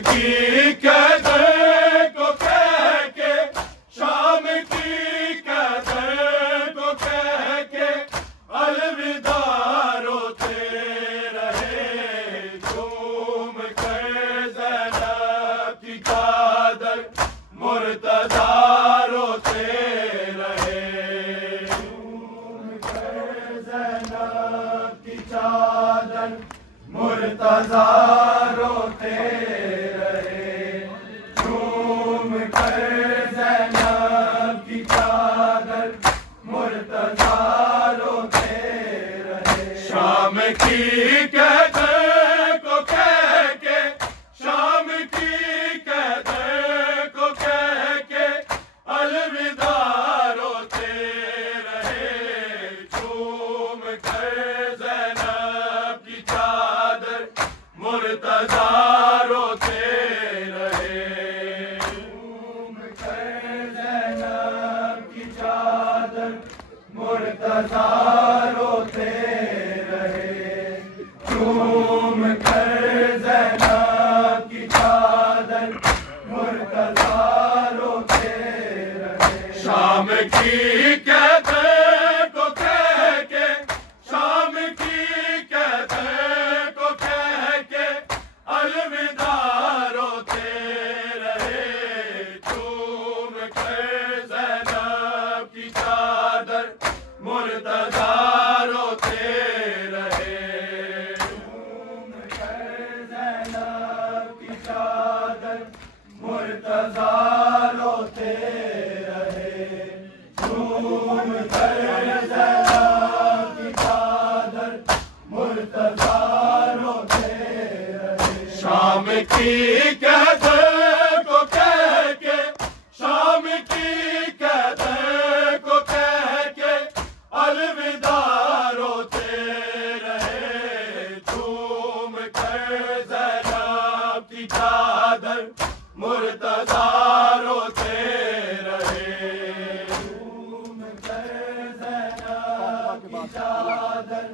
की कहते मुर्तज़ा रोते रहे। ज़ैनब की चादर मुर्तज़ा रोते रहे। झूम कर ज़ैनब की चादर मुर्तज़ा रोते रहे। शाम की कैदर को कह के, शाम की कैदर को कह के अलविदा रोते रहे। झूम कर ज़ैनब की चादर मुर्तज़ा रोते रहे। झूम कर ज़ैनब की चादर मुर्तज़ा रोते रहे। झूम कर ज़ैनब की चादर मुर्तज़ा रोते रहे। शाम की कैदर को कह के, शाम की कैदर को कह के अलविदा रोते रहे। झूम कर ज़ैनब की चादर मुर्तज़ा रोते रहे। झूम कर ज़ैनब की चादर मुर्तज़ा रोते रहे। झूम कर ज़ैनब की चादर मुर्तज़ा रोते रहे। शाम की कैदर को कह के, शाम की कैदर को कह के अलविदा रोते रहे। झूम कर ज़ैनब की चादर मुर्तज़ा रोते रहे। झूम कर ज़ैनब की चादर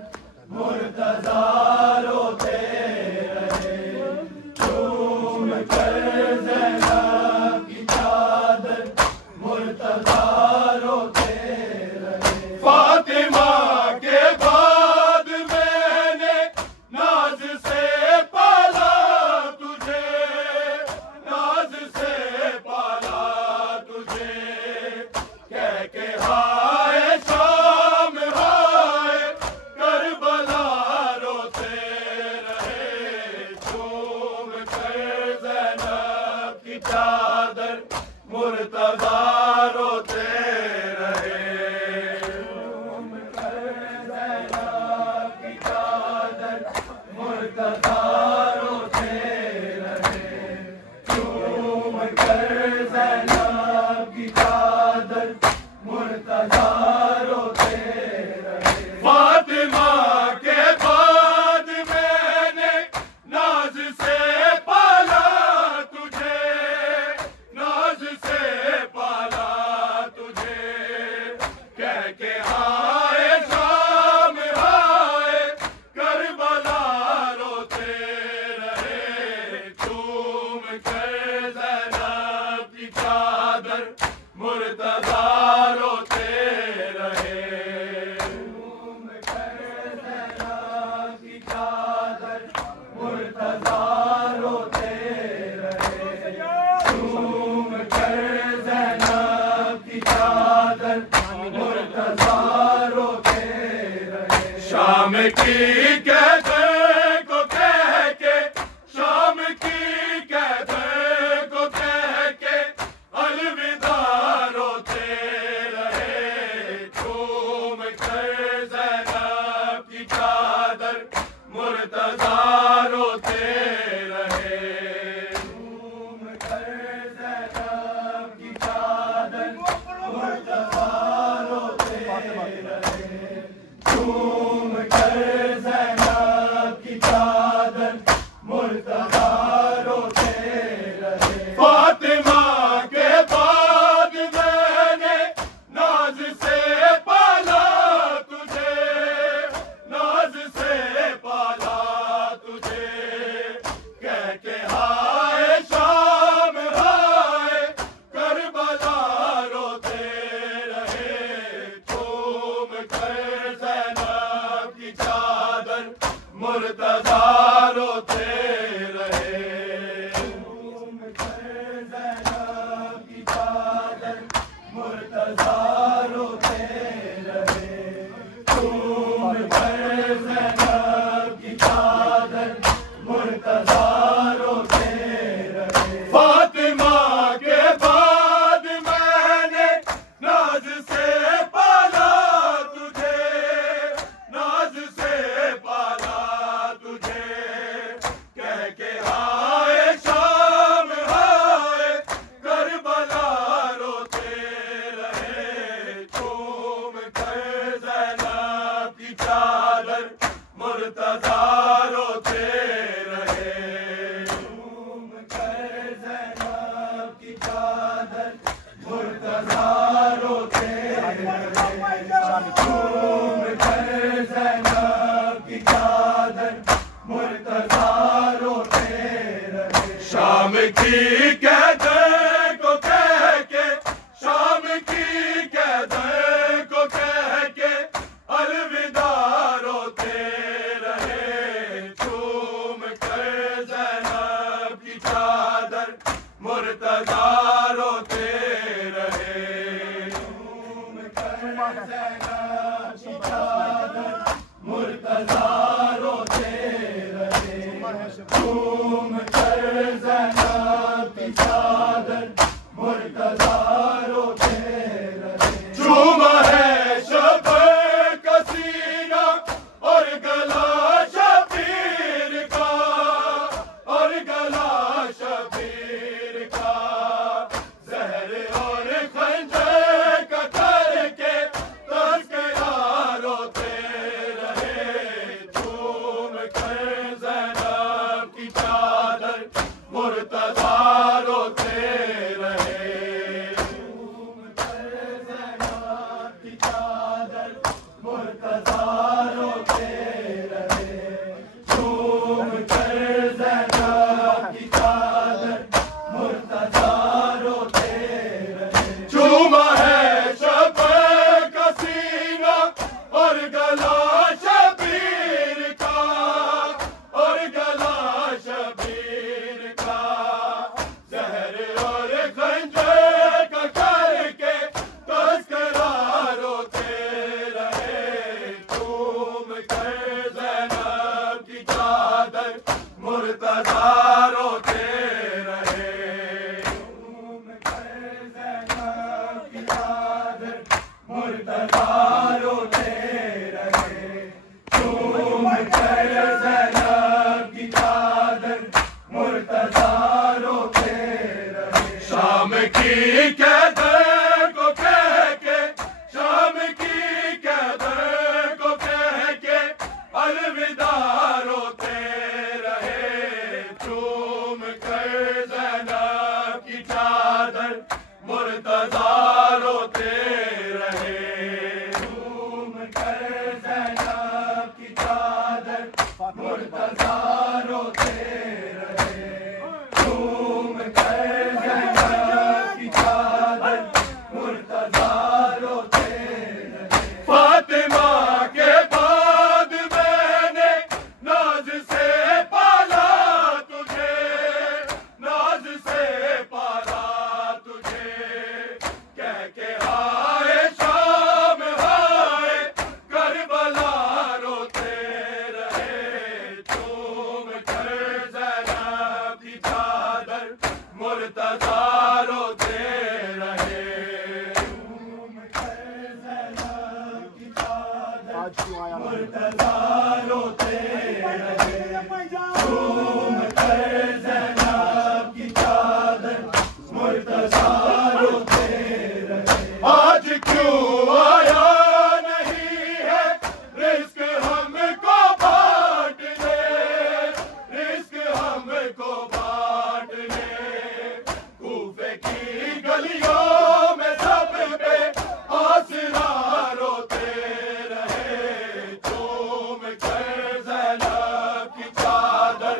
मुर्तज़ा रोते रहे। झूम कर ज़ैनब की चादर मुर्तज़ा रोते रहे। फातिमा के बाद मैंने नाज से पाला तुझे, नाज से पाला तुझे। कह के हाय शाम हाय करबला रोते रहे। झूम कर ज़ैनब की चादर मुर्तज़ा रोते रहे। झूम कर ज़ैनब की चादर मुर्तज़ा रोते रहे। झूम कर ज़ैनब की चादर मुर्तज़ा रोते रहे। फातिमा के बाद मैंने नाज से पाला तुझे, नाज से पाला तुझे। कह के हाय शाम हाय करबला रोते रहे। झूम कर ज़ैनब की चादर मुर्तज़ा रोते रहे। झूम कर ज़ैनब की चादर मुर्तज़ा रोते रहे। झूम कर ज़ैनब की चादर मुर्तज़ा रोते रहे। शाम की कैदर को कह के, शाम की कैदर को कह के अलविदा रोते रहे। झूम कर ज़ैनब की चादर मुर्तज़ा रोते रहे। झूम कर ज़ैनब की चादर मुर्तज़ा रोते रहे। झूम कर ज़ैनब की चादर मुर्तज़ा रोते रहे। फातिमा के बाद मैंने नाज से पाला तुझे, नाज से पाला तुझे। कह के हाय शाम हाय करबला रोते रहे। झूम कर ज़ैनब की चादर मुर्तज़ा रोते रहे। झूम कर ज़ैनब की मुर्तज़ा रोते रहे। झूम कर ज़ैनब की चादर मुर्तज़ा रोते रहे। झूम कर ज़ैनब की चादर मुर्तज़ा रोते रहे। झूमा है शब का सीना और गला शबीर का, और गला शबीर का। जहर और खंजर का करके तज़किरा रोते रहे। झूम कर ज़ैनब की चादर मुर्तज़ा रोते रहे। झूम कर ज़ैनब की चादर मुर्तज़ा रोते रहे। झूम कर ज़ैनब की चादर मुर्तज़ा रोते रहे। झूमा है शब का सीना और गला शबीर का, और गला शबीर का। जहर और खंजर का करके तज़किरा रोते रहे। झूम कर ज़ैनब की चादर मुर्तज़ा रोते रहे। झूम कर ज़ैनब की चादर मुर्तज़ा रोते रहे। झूम कर ज़ैनब की चादर मुर्तज़ा रोते रहे। शाम की कैदर को कह के, शाम की कैदर को कह के अलविदा रोते रहे। झूम कर ज़ैनब की चादर मुर्तज़ा रोते रहे। झूम कर ज़ैनब की चादर मुर्तज़ा रोते रहे। झूम कर ज़ैनब की चादर मुर्तज़ा रोते रहे। फातिमा के बाद मैंने नाज से पाला तुझे, नाज से पाला तुझे। कह के हाय शाम हाय करबला रोते रहे। झूम कर ज़ैनब की चादर मुर्तज़ा रोते रहे। झूम कर ज़ैनब की चादर मुर्तज़ा रोते रहे। झूम कर ज़ैनब की चादर मुर्तज़ा रोते रहे। आज क्यों आया नहीं है रिज़्क़ हमको बांटने, रिज़्क़ हमको बांटने। कूफे की गलियों में सब पे आसरा रोते रहे। झूम कर ज़ैनब की चादर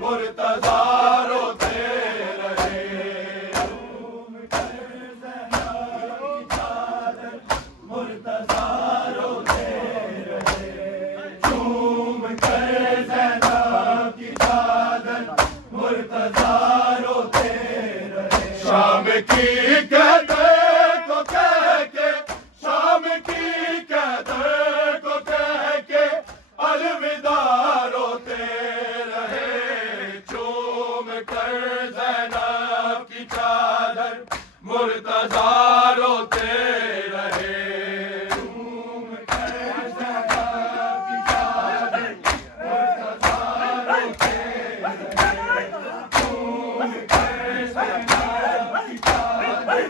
मुर्तज़ा रोते रहे। झूम कर ज़ैनब की चादर मुर्तज़ा रोते रहे। झूम कर ज़ैनब की चादर मुर्तज़ा रोते रहे। शाम की कैदर को कह के, शाम की कैदर को कह के अलविदा रोते रहे। झूम कर ज़ैनब की चादर मुर्तज़ा रोते रहे। झूम कर ज़ैनब की चादर मुर्तज़ा रोते रहे। झूम कर ज़ैनब की चादर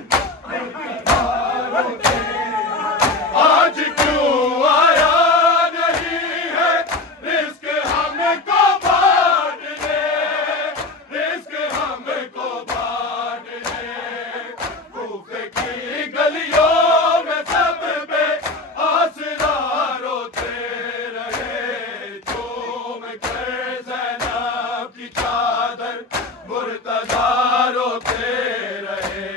मुर्तज़ा रोते रहे। आज क्यों आया नहीं है रिज़्क़ हमको बांटने, रिज़्क़ हमको बांटने। कूफे की गलियों में सब पे आसरा रोते रहे। झूम कर ज़ैनब की चादर मुर्तज़ा रोते रहे।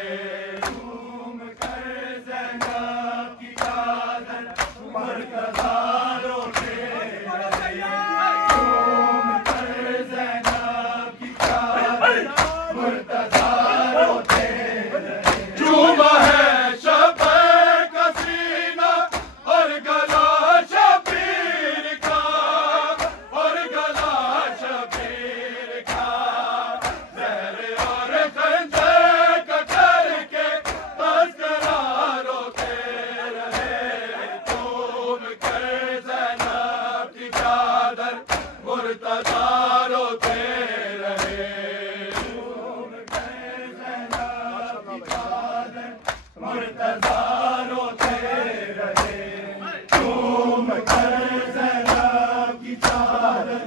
मुर्तज़ा रोते रहे। झूम कर ज़ैनब की चादर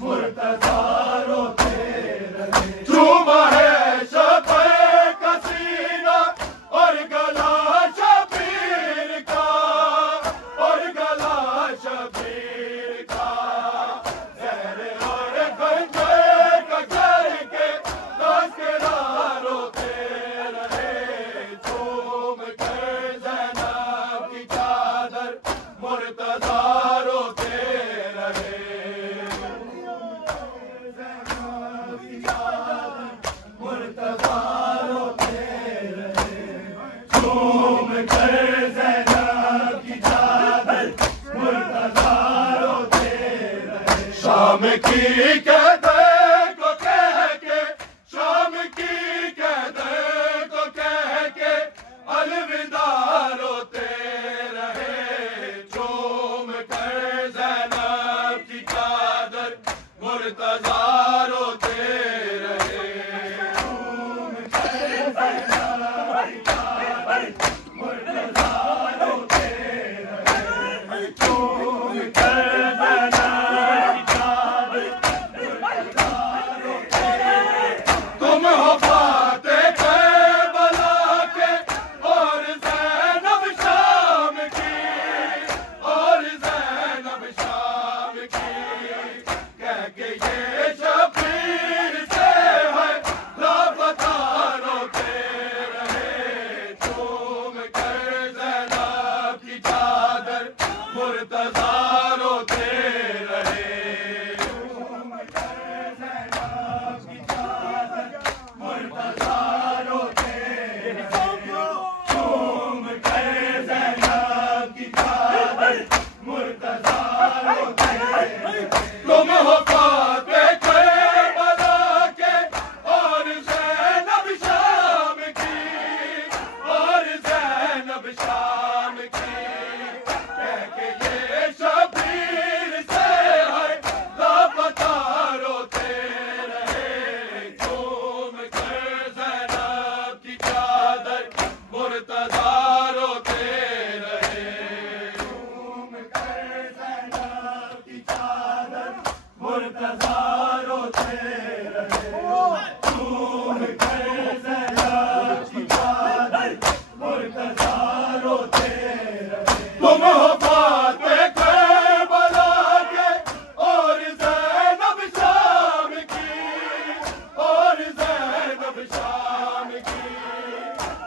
मुर्तज़ा रोते रहे। झूमा है शफ़े का सीना और गला शबीर का, और गला शबीर का। ज़हरे और खंजर का घर के तस्करा रोते रहे। झूम कर ज़ैनब की चादर मुर्तज़ा रोते रहे। ज़ैनब की चादर मुर्तज़ा रोते रहे। झूम कर ज़ैनब की चादर मुर्तज़ा रोते रहे। शाम की कदर को कह के, शाम की कदर को कह के अलविदा रोते रहे। झूम कर ज़ैनब की चादर मुर्तज़ा रोते रहे। झूम कर ज़ैनब की चादर मुर्तज़ा रोते रहे। झूम कर ज़ैनब की चादर मुर्तज़ा रोते रहे। तुम हो फाते करबला के और ज़ैनब शाम की, और ज़ैनब शाम की। कह के ये शबीर से है लापता रोते रहे। झूम कर ज़ैनब की चादर मुर्तज़ा रोते रहे। झूम कर ज़ैनब की चादर मुर्तज़ा रोते रहे। झूम कर ज़ैनब की चादर मुर्तज़ा रोते रहे। तुम हो फाते करबला के और ज़ैनब शाम की, और ज़ैनब शाम की। कह के ये शबीर से है लापता रोते रहे। झूम कर ज़ैनब की चादर मुर्तज़ा रोते रहे। झूम कर ज़ैनब की चादर मुर्तज़ा रोते रहे। झूम कर ज़ैनब की चादर मुर्तज़ा रोते रहे। तुम हो फाते करबला के और ज़ैनब शाम की, और ज़ैनब शाम की।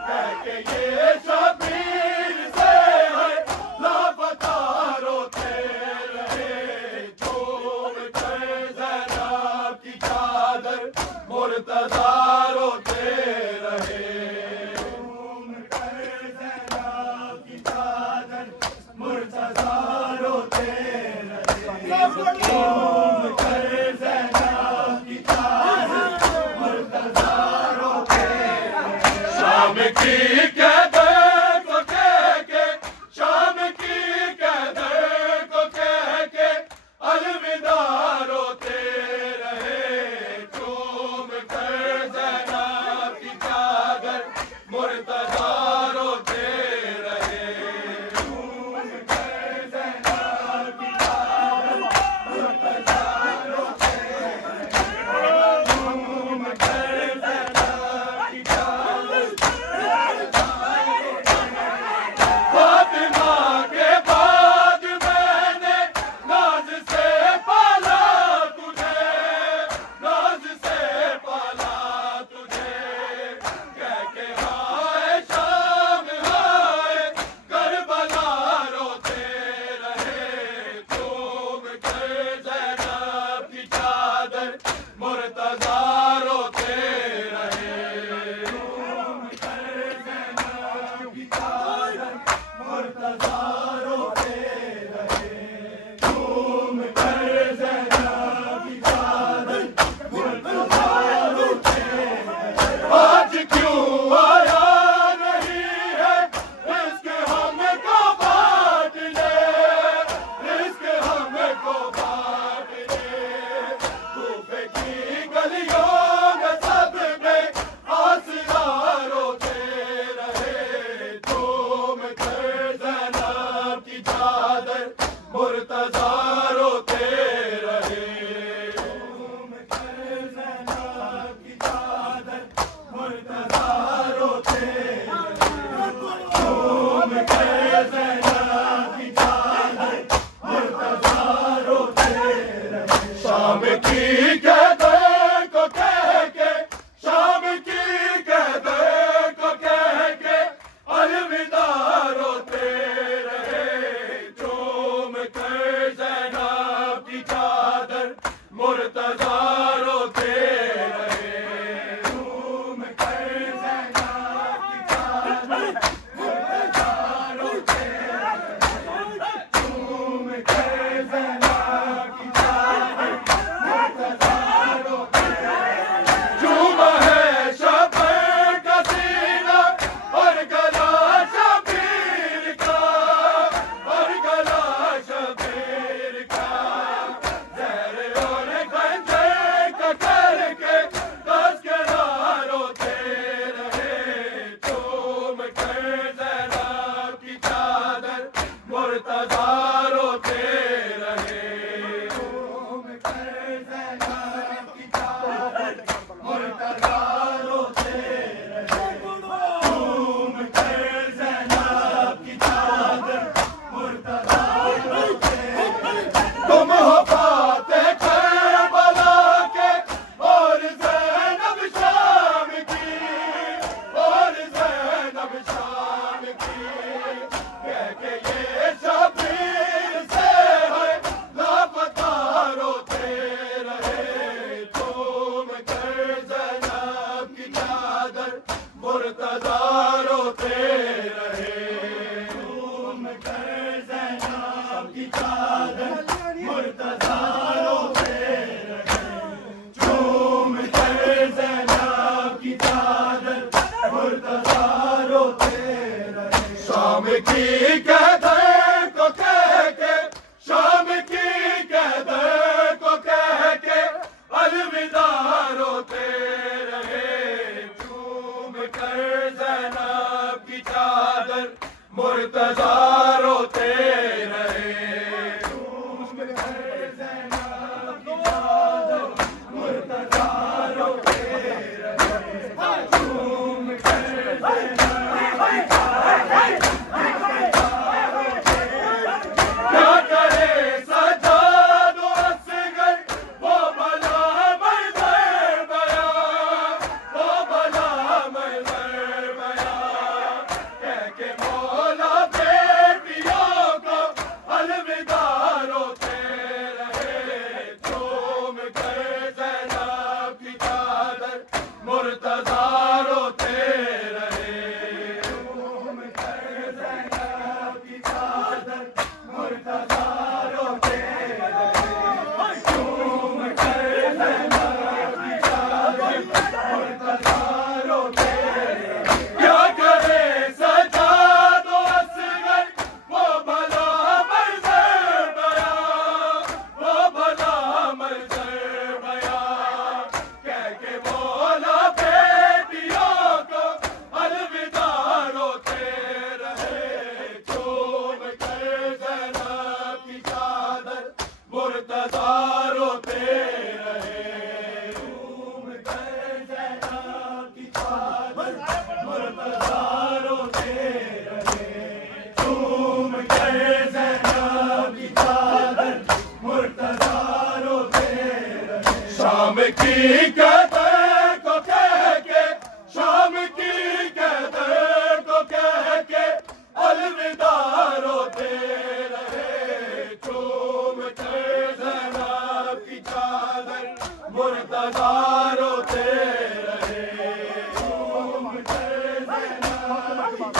कह के ये शबीर से है लापता रोते रहे। झूम कर ज़ैनब की चादर मुर्तज़ा रोते रहे। झूम कर ज़ैनब की चादर मुर्तज़ा रोते रहे। झूम कर ज़ैनब की चादर मुर्तज़ा रोते रहे। शाम की कदर को कह के, शाम की कदर को कह के अलविदा रोते रहे। झूम कर ज़ैनब की चादर मुर्तज़ा रोते रहे। झूम कर ज़ैनब की चादर मुर्तज़ा रोते रहे। झूम कर ज़ैनब की चादर मुर्तज़ा मुर्तज़ा रोते रहे। शाम की कैदर को कह के, शाम की कैदर को कह के अलविदा रोते रहे। चूम कर ज़ैनब की चादर मुर्तज़ा रोते रहे। चूम कर ज़ैनब की चादर मुर्तज़ा रोते रहे। चूम कर ज़ैनब की चादर क्या करे सज्जाद व असगर वो भला मंज़र बयां, वो भला मंज़र बयां। कह के मौला बेटियों को अलविदा रोते रहे। चूम कर ज़ैनब की चादर मुर्तज़ा रोते रहे। चूम कर ज़ैनब की चादर मुर्तज़ा रोते रहे। चूम कर ज़ैनब की चादर मुर्तज़ा रोते रहे। क्या करे सज्जाद व असगर वो भला मंज़र बयां, वो भला मंज़र बयां। कह के मौला बेटियों को अलविदा रोते रहे। चूम कर ज़ैनब की चादर मुर्तज़ा रोते रहे। चूम कर ज़ैनब की चादर मुर्तज़ा रोते रहे। चूम कर ज़ैनब की चादर मुर्तज़ा रोते रहे। शाम की कैदर को कह के, शाम की कैदर को कह के अलविदा रोते रहे। चूम कर ज़ैनब की चादर मुर्तज़ा रोते रहे। चूम कर ज़ैनब की